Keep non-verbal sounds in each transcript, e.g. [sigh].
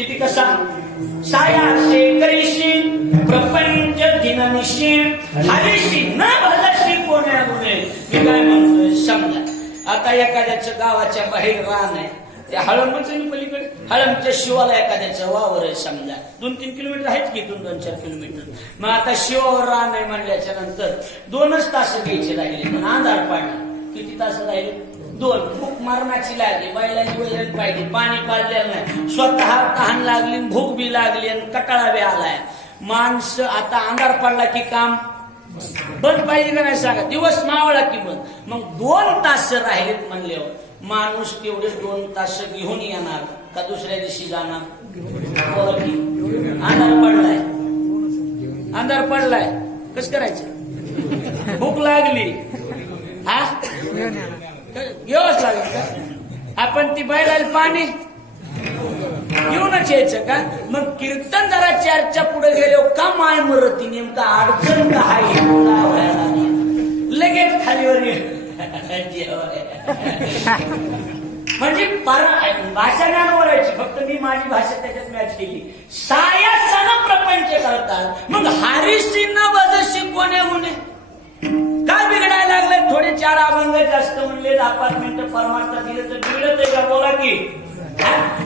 किती कसा? साया शेकरीशी प्रपंच दिननिशी हरीशी न भलशी कोण्या गुणे मी काय म्हणतोय समजा. आता एखाद्याचं गावाच्या बाहेर रान आहे त्या हळमच पलीकडे? हळमच्या शिवाला एखाद्याचं वावर आहे समजा. दोन तीन किलोमीटर आहेच की दोन दोन चार किलोमीटर? मग आता शिवावर रान आहे म्हणल्याच्या नंतर दोनच तास घ्यायचे राहिले पण आधार पाणी. किती तास राहिले? दोन भूक मारण्याची लागली बैलांनी वैरण पाहिजे पाणी पाडलेलं नाही. स्वतः तहान लागली आणि भूक बी लागली आणि कटाळा बी आलाय. माणसं आता अंधार पडला की काम बंद पाहिजे का नाही सांगा? दिवस मावळा की बंद? मग दोन तास राहिलेत म्हणल्यावर हो. माणूस तेवढे दोन तास घेऊन येणार का दुसऱ्या दिवशी जाणार? अंधार पडलाय. अंधार पडलाय. कस करायचं? भूक लागली. हा? घ्यावंच लागेल का? आपण ती बैलाला पाणी घेऊनच यायचं का? मग कीर्तन जरा चारच्या पुढे गेलो का माय मरती? नेमका अडचण का आहे? लगेच खालीवर म्हणजे पर भाषा ज्ञान बोलायची फक्त मी माझी भाषा त्याच्यात मॅच केली. साया सण प्रपंच करतात. अभंग जास्त म्हणले परमार्थ दिले तर बिघडत का? बोला की.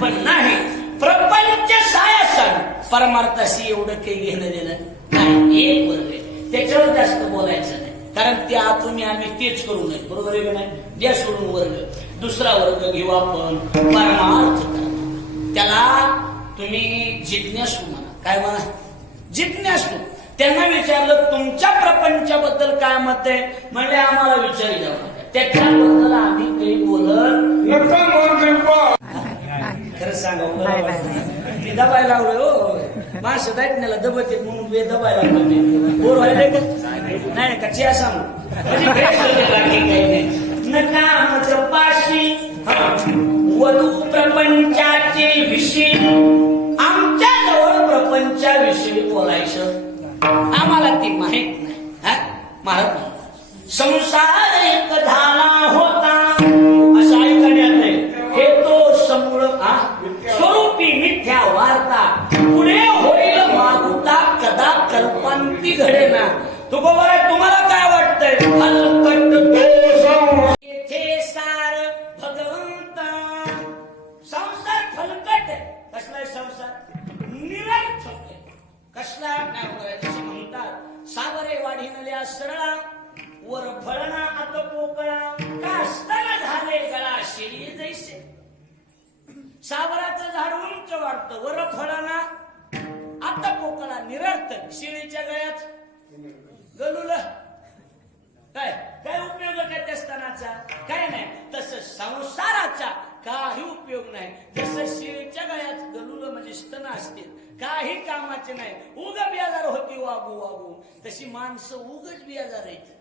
पण नाही. प्रपंच सायासन. परमार्थाशी एवढं काही घेणं देणं नाही. एक वर्ग त्याच्यावर जास्त बोलायचं नाही. कारण ते आतून आम्ही तेच करू नये. बरोबर आहे नाही? द्या सोडून वर्ग. दुसरा वर्ग घेऊ आपण. परमार्थ त्याला तुम्ही जिज्ञासू म्हणा. काय म्हणा? जिज्ञासू. त्यांना विचारलं तुमच्या प्रपंचाबद्दल काय मत आहे? म्हणजे आम्हाला विचारी जाऊ नका. त्याच्याबद्दल आम्ही काही बोलत खरं सांगा. मी दबायला लागलोय हो माणसं दाटण्याला दबत म्हणून बे दबायला लागलो मी बोर व्हायला नाही का चिया सांगू म्हणजे नकामच पाशी. वधू प्रपंचाचे विषय आमच्या जवळ प्रपंचाविषयी बोलायचं असं ऐकण्यात हे तो समूळ स्वरूपी मिथ्या वार्ता पुढे होईल मागुता कदा कल्पांती घडेना तुम्हाला काय वाटतंय येथे सार संसार फलकट आहे संसार निरर्थक कसला काय म्हणतात सावरे वाढिनल्या सरळा वर फळणा आत पोकळा. गळा जैसे। साबराचं झाड उंच वाढतं वर फळाना आता पोकळा निरर्थक शिळीच्या गळ्यात. गलुल. काय? काय उपयोग काय त्या स्तनाचा काय नाही. तसं संसाराचा काही उपयोग नाही. जसं शिळीच्या गळ्यात गलुल म्हणजे स्तन असतील काही कामाचे नाही. उग बियाजार होती वागू वागू. तशी माणसं उगच बियाजार आहेत.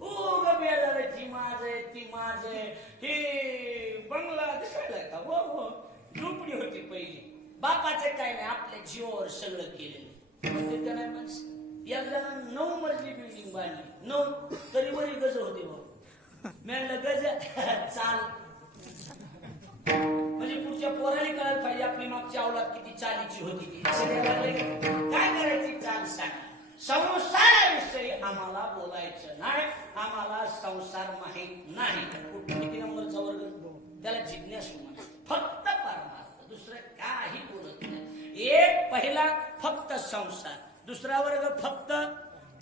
उग बियाजार आहे ती माझ आहे ती माझ आहे हे बंगला दिसायला का हो झोपडी होती पहिली. बापाचे काय नाही आपल्या जीवावर सगळं केलेलं. म्हणते नाही एक जणांना नऊ मजली बिल्डिंग बांधली. नऊ. तरी वरी गज होते भाऊ. म्हणलं गज? [laughs] चाल. म्हणजे पुढच्या पोराने कळायला पाहिजे आपली मागची अवलाद किती चालीची होती ती. काय करायची चाल सांग. संसाराविषयी आम्हाला बोलायचं नाही. आम्हाला संसार माहीत नाही. कुठं किती नंबरचा वर्ग? त्याला जिज्ञासू म्हणा. संसार. दुसरा वर्ग फक्त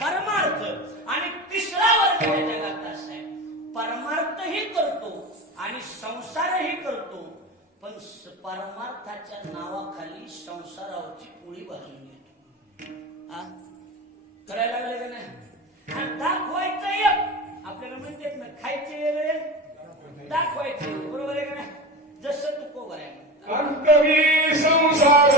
परमार्थ आणि तिसरा वर्ग जगात असा परमार्थही करतो आणि संसारही करतो. पण परमार्थाच्या नावाखाली संसारावरची पोळी भरून घेतो. करायला लागले का नाही? आणि दाखवायचं एक. आपल्याला म्हणतात ना खायचे वेगळे दाखवायचे बरोबर आहे का नाही? जसं तुकोबर आहे. संसार